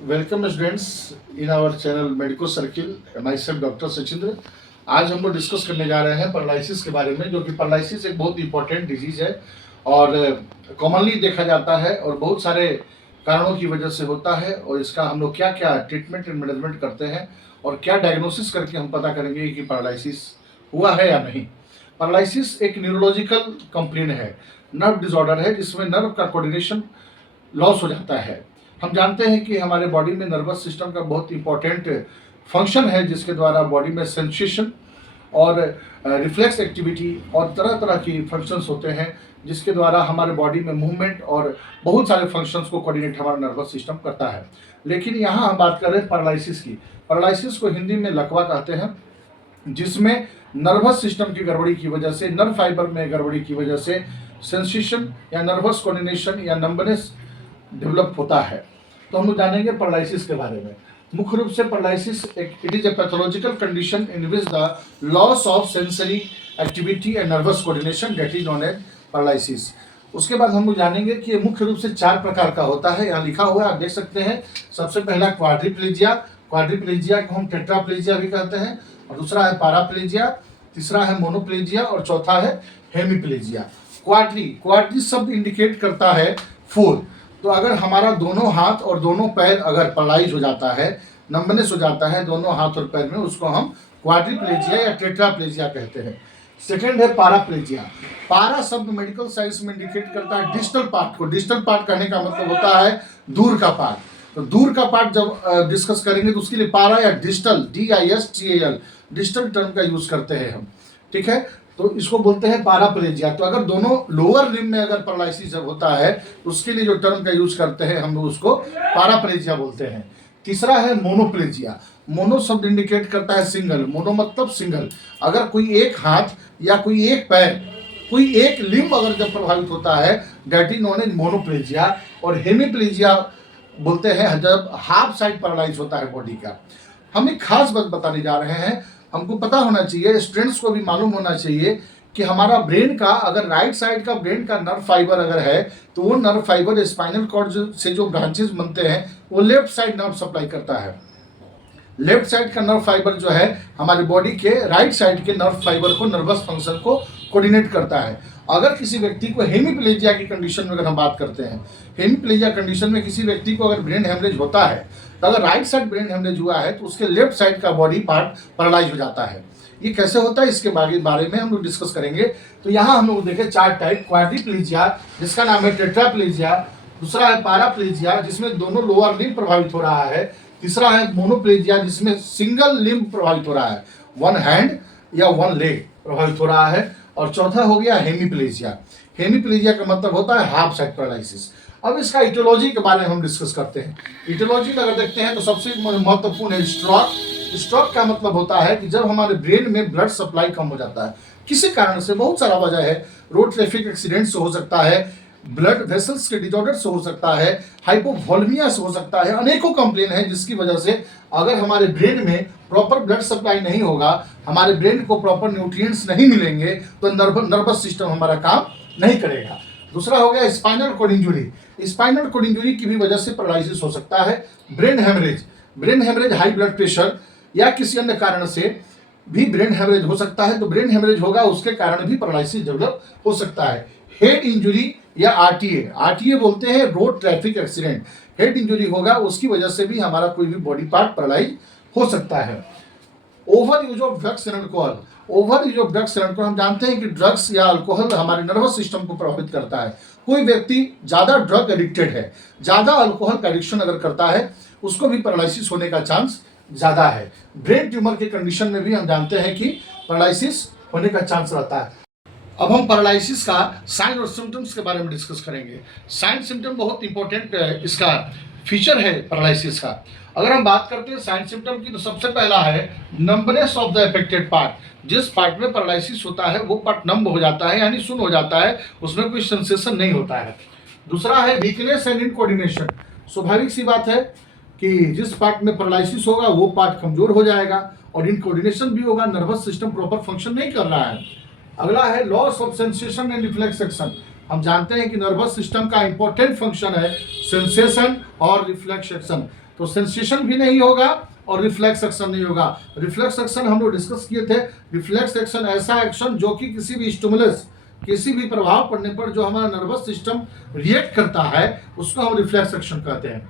Welcome students in our channel medico circle. Myself doctor Sachindra. आज हम लोग discuss करने जा रहे हैं पैरालिसिस के बारे में, जो कि पैरालिसिस एक बहुत इंपॉर्टेंट डिजीज है और कॉमनली देखा जाता है और बहुत सारे कारणों की वजह से होता है। और इसका हम लोग क्या क्या ट्रीटमेंट एंड मैनेजमेंट करते हैं और क्या डायग्नोसिस करके हम पता करेंगे कि पैरालिसिस हुआ है या नहीं। पैरालिसिस एक न्यूरोलॉजिकल कंप्लेन है, नर्व डिसऑर्डर है, जिसमें नर्व का कोऑर्डिनेशन लॉस हो जाता है। हम जानते हैं कि हमारे बॉडी में नर्वस सिस्टम का बहुत इंपॉर्टेंट फंक्शन है, जिसके द्वारा बॉडी में सेंसेशन और रिफ्लेक्स एक्टिविटी और तरह तरह की फंक्शंस होते हैं, जिसके द्वारा हमारे बॉडी में मूवमेंट और बहुत सारे फंक्शंस को कोऑर्डिनेट हमारा नर्वस सिस्टम करता है। लेकिन यहाँ हम बात कर रहे हैं पैरालिसिस की। पैरालिसिस को हिंदी में लकवा कहते हैं, जिसमें नर्वस सिस्टम की गड़बड़ी की वजह से, नर्व फाइबर में गड़बड़ी की वजह से सेंसेशन या नर्वस कोऑर्डिनेशन या नंबनेस डेवलप होता है। तो हम लोग जानेंगे पैरालिसिस के बारे में। मुख्य रूप से paralysis it is a pathological condition in which the loss of sensory activity and nervous coordination, that is known as paralysis. उसके बाद हम लोग जानेंगे कि मुख्य रूप से 4 प्रकार का होता है। यहाँ लिखा हुआ है, आप देख सकते हैं। सबसे पहला क्वाड्रिप्लेजिया, क्वाड्रिप्लेजिया को हम टेट्राप्लेजिया भी कहते हैं, और दूसरा है पैराप्लेजिया, तीसरा है मोनोप्लेजिया और चौथा है हेमीप्लेजिया। क्वाड्री शब्द इंडिकेट करता है 4। तो अगर हमारा दोनों हाथ और दोनों पैर अगर पैरालाइज हो जाता है, नंबनेस हो जाता है दोनों हाथ और पैर में, उसको हम क्वाड्रिप्लेजिया या टेट्राप्लेजिया कहते हैं। सेकेंड है पैराप्लेजिया। पारा शब्द मेडिकल साइंस में इंडिकेट करता है डिस्टल पार्ट को। डिस्टल पार्ट कहने का मतलब होता है दूर का पार्ट। तो दूर का पार्ट जब डिस्कस करेंगे तो उसके लिए पारा या डिस्टल, DISTAL, डिस्टल टर्म का यूज करते हैं हम, ठीक है। तो इसको बोलते हैं पैराप्लेजिया। तो अगर दोनों लोअर लिम्ब में अगर पैरालिसिस जब होता है तो उसके लिए जो टर्म का यूज करते हैं हम लोग उसको पैराप्लेजिया बोलते हैं। तीसरा है मोनोप्लेजिया। मोनो शब्द इंडिकेट करता है सिंगल। मोनो मतलब सिंगल। अगर कोई एक हाथ या कोई एक पैर, कोई एक लिम्ब अगर जब प्रभावित होता है, दैट इज नोन एज मोनोप्लेजिया। और हेमीप्लेजिया बोलते हैं जब हाफ साइड पैरालाइज होता है बॉडी का। हम एक खास बात बताने जा रहे हैं। हमको पता होना चाहिए, स्टूडेंट्स को भी मालूम होना चाहिए कि हमारा ब्रेन का, अगर राइट साइड का ब्रेन का नर्व फाइबर अगर है तो वो नर्व फाइबर स्पाइनल कॉर्ड से जो ब्रांचेस बनते हैं वो लेफ्ट साइड नर्व सप्लाई करता है। लेफ्ट साइड का नर्व फाइबर जो है हमारे बॉडी के राइट साइड के नर्व फाइबर को, नर्वस फंक्शन को कोऑर्डिनेट करता है। अगर किसी व्यक्ति को हेमीप्लेजिया की कंडीशन में अगर हम बात करते हैं, हेमीप्लेजिया कंडीशन में किसी व्यक्ति को अगर ब्रेन हेमरेज होता है, तो अगर राइट साइड ब्रेन हेमरेज हुआ है तो उसके लेफ्ट साइड का बॉडी पार्ट पैरालाइज हो जाता है। ये कैसे होता है इसके बारे में हम लोग डिस्कस करेंगे। तो यहाँ हम लोग देखें 4 टाइप। क्वाड्रिप्लेजिया जिसका नाम है टेट्राप्लेजिया, दूसरा है पैराप्लेजिया जिसमें दोनों लोअर लिम्ब प्रभावित हो रहा है, तीसरा है मोनोप्लेजिया जिसमें सिंगल लिम्ब प्रभावित हो रहा है, 1 हैंड या 1 लेग प्रभावित हो रहा है, और चौथा हो गया हेमीप्लेजिया। हेमीप्लेजिया का मतलब होता है हाफ साइड पैरालिसिस। अब इसका इटियोलॉजी के बारे में हम डिस्कस करते हैं। इटियोलॉजी अगर देखते हैं तो सबसे महत्वपूर्ण है स्ट्रोक। स्ट्रोक का मतलब होता है कि जब हमारे ब्रेन में ब्लड सप्लाई कम हो जाता है किसी कारण से, बहुत सारा वजह है, रोड ट्रैफिक एक्सीडेंट से हो सकता है, ब्लड वेसल्स के डिसऑर्डर से हो सकता है, हाइपोवोल्मिया से हो सकता है, अनेकों कंप्लेन है जिसकी वजह से अगर हमारे ब्रेन में प्रॉपर ब्लड सप्लाई नहीं होगा, हमारे ब्रेन को प्रॉपर न्यूट्रिएंट्स नहीं मिलेंगे, तो नर्वस सिस्टम हमारा काम नहीं करेगा। दूसरा हो गया spinal cord injury. Spinal cord injury की भी वजह से पैरालिसिस हो सकता है। Brain haemorrhage, high blood pressure या किसी अन्य कारण से भी ब्रेन हेमरेज हो सकता है। तो ब्रेन हेमरेज होगा, उसके कारण भी पैरालिसिस डेवलप हो सकता है। हेड इंजुरी या RTA बोलते हैं road traffic accident. Head injury होगा, उसकी वजह से भी हमारा कोई भी बॉडी पार्ट पैरालाइज हो सकता है। Over use of drugs and alcohol. Over use of drugs and alcohol, हम जानते हैं कि ड्रग्स या अल्कोहल हमारे नर्वस सिस्टम को प्रभावित करता है। कोई व्यक्ति ज़्यादा ड्रग एडिक्टेड है, ज़्यादा अल्कोहल का एडिक्शन अगर करता है, उसको भी पैरालिसिस होने का चांस ज़्यादा है। ब्रेन ट्यूमर के कंडीशन में भी हम जानते हैं कि पैरालिसिस होने का चांस रहता है। अब हम पैरालिसिस का साइन और सिम्टम्स के बारे में डिस्कस करेंगे। साइन सिम्टम बहुत इंपॉर्टेंट इसका फीचर है पैरालिसिस का। अगर हम बात करते हैं साइन सिम्टम की, तो सबसे पहला है numbness of the affected part. जिस पार्ट में पैरालिसिस होता है वो पार्ट नंब हो जाता है, यानी सुन्न हो जाता है, उसमें कोई सेंसेशन नहीं होता है। दूसरा है वीकनेस एंड इनकोऑर्डिनेशन। स्वाभाविक सी बात है कि जिस पार्ट में पैरालिसिस होगा वो पार्ट कमजोर हो जाएगा और इनकोऑर्डिनेशन भी होगा, नर्वस सिस्टम प्रॉपर फंक्शन नहीं कर रहा है। अगला है loss of sensation and reflex action. हम जानते हैं कि नर्वस सिस्टम का इंपॉर्टेंट फंक्शन है सेंसेशन और रिफ्लेक्स एक्शन। तो सेंसेशन भी नहीं होगा और रिफ्लेक्स एक्शन नहीं होगा। रिफ्लेक्स एक्शन हम लोग डिस्कस किए थे। रिफ्लेक्स एक्शन ऐसा एक्शन जो कि किसी भी स्टिमुलस, किसी भी प्रभाव पड़ने पर जो हमारा नर्वस सिस्टम रिएक्ट करता है उसको हम रिफ्लेक्स एक्शन कहते हैं।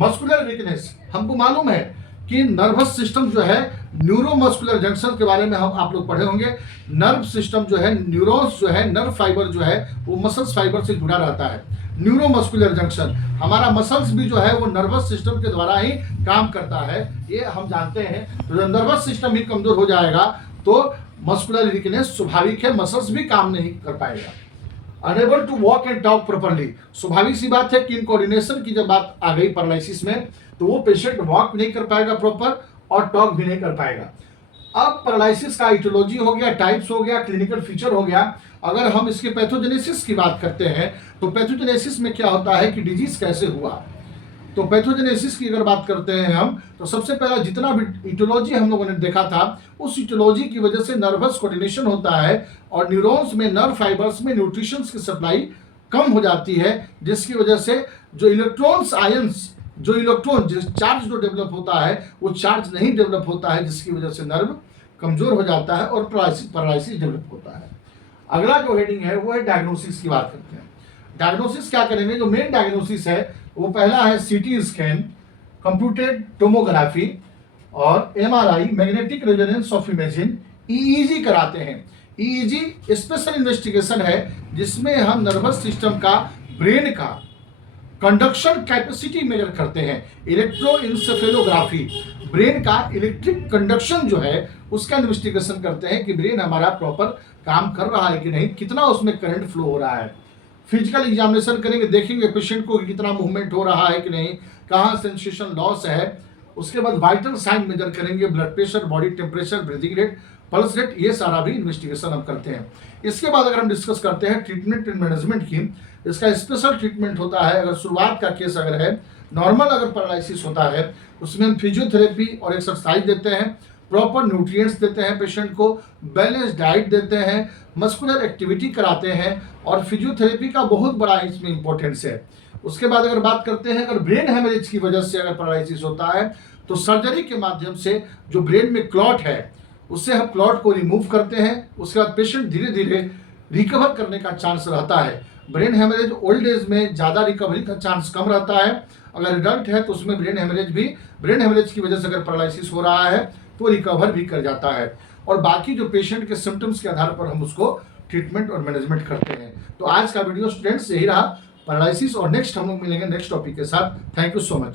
मस्कुलर वीकनेस, हमको मालूम है कि नर्वस सिस्टम जो है, न्यूरोमस्कुलर जंक्शन के बारे में हम आप लोग पढ़े होंगे। नर्व सिस्टम जो है, न्यूरॉन्स जो है, नर्व फाइबर जो है वो मसल्स फाइबर से जुड़ा रहता है। न्यूरोमस्कुलर जंक्शन, हमारा मसल्स भी जो है वो नर्वस सिस्टम के द्वारा ही काम करता है, ये हम जानते हैं। तो जब नर्वस सिस्टम ही कमजोर हो जाएगा तो मस्कुलर वीकनेस स्वाभाविक है, मसल्स भी काम नहीं कर पाएगा। Unable to walk and talk properly, स्वाभाविक सी बात है कि इन कोऑर्डिनेशन की जब बात आ गई पैरालिसिस में तो वो पेशेंट वॉक भी नहीं कर पाएगा प्रॉपर और टॉक भी नहीं कर पाएगा। अब पैरालिसिस का इटियोलॉजी हो गया, टाइप्स हो गया, क्लिनिकल फीचर हो गया। अगर हम इसके पैथोजेनेसिस की बात करते हैं तो पैथोजेनेसिस में क्या होता है कि डिजीज कैसे हुआ। तो पैथोजेनेसिस की अगर बात करते हैं हम तो सबसे पहला जितना भी इटियोलॉजी हम लोगों ने देखा था उस इटियोलॉजी की वजह से नर्वस कोऑर्डिनेशन होता है और न्यूरॉन्स में, नर्व फाइबर्स में न्यूट्रिशन की सप्लाई कम हो जाती है, जिसकी वजह से जो इलेक्ट्रॉन्स आयंस, जो इलेक्ट्रॉन जिस चार्ज जो डेवलप होता है वो चार्ज नहीं डेवलप होता है, जिसकी वजह से नर्व कमजोर हो जाता है और पैरालिसिस डेवलप होता है। अगला जो हेडिंग है वो है डायग्नोसिस की बात करते हैं। डायग्नोसिस क्या करेंगे, जो मेन डायग्नोसिस है वो पहला है सीटी स्कैन, कंप्यूटेड टोमोग्राफी और MRI, magnetic resonance of imaging, EEG कराते हैं। ईईजी स्पेशल इन्वेस्टिगेशन है जिसमें हम नर्वस सिस्टम का, ब्रेन का कंडक्शन कैपेसिटी मेजर करते हैं। इलेक्ट्रोइंसेफेलोग्राफी, ब्रेन का इलेक्ट्रिक कंडक्शन जो है उसका इन्वेस्टिगेशन करते हैं कि ब्रेन हमारा प्रॉपर काम कर रहा है कि नहीं, कितना उसमें करंट फ्लो हो रहा है। फिजिकल एग्जामिनेशन करेंगे, देखेंगे पेशेंट को कितना मूवमेंट हो रहा है कि नहीं, कहाँ सेंसेशन लॉस है। उसके बाद वाइटल साइन मेजर करेंगे, blood pressure, body temperature, breathing rate, pulse rate, ये सारा भी इन्वेस्टिगेशन हम करते हैं। इसके बाद अगर हम डिस्कस करते हैं ट्रीटमेंट एंड मैनेजमेंट की, इसका स्पेशल ट्रीटमेंट होता है। अगर शुरुआत का केस अगर है, नॉर्मल अगर पैरालिसिस होता है उसमें हम फिजियोथेरेपी और एक्सरसाइज देते हैं, प्रॉपर न्यूट्रिएंट्स देते हैं पेशेंट को, बैलेंस डाइट देते हैं, मस्कुलर एक्टिविटी कराते हैं और फिजियोथेरेपी का बहुत बड़ा इसमें इंपॉर्टेंस है। उसके बाद अगर बात करते हैं, अगर ब्रेन हेमरेज की वजह से अगर पैरालिसिस होता है तो सर्जरी के माध्यम से जो ब्रेन में क्लॉट है उससे हम क्लॉट को रिमूव करते हैं। उसके बाद पेशेंट धीरे धीरे रिकवर करने का चांस रहता है। ब्रेन हेमरेज ओल्ड एज में ज़्यादा रिकवरी का चांस कम रहता है। अगर एडल्ट है तो उसमें ब्रेन हेमरेज की वजह से अगर पैरालिसिस हो रहा है तो रिकवर भी कर जाता है। और बाकी जो पेशेंट के सिम्टम्स के आधार पर हम उसको ट्रीटमेंट और मैनेजमेंट करते हैं। तो आज का वीडियो स्टूडेंट्स यही रहा पैरालिसिस, और नेक्स्ट हम लोग मिलेंगे नेक्स्ट टॉपिक के साथ। Thank you so much.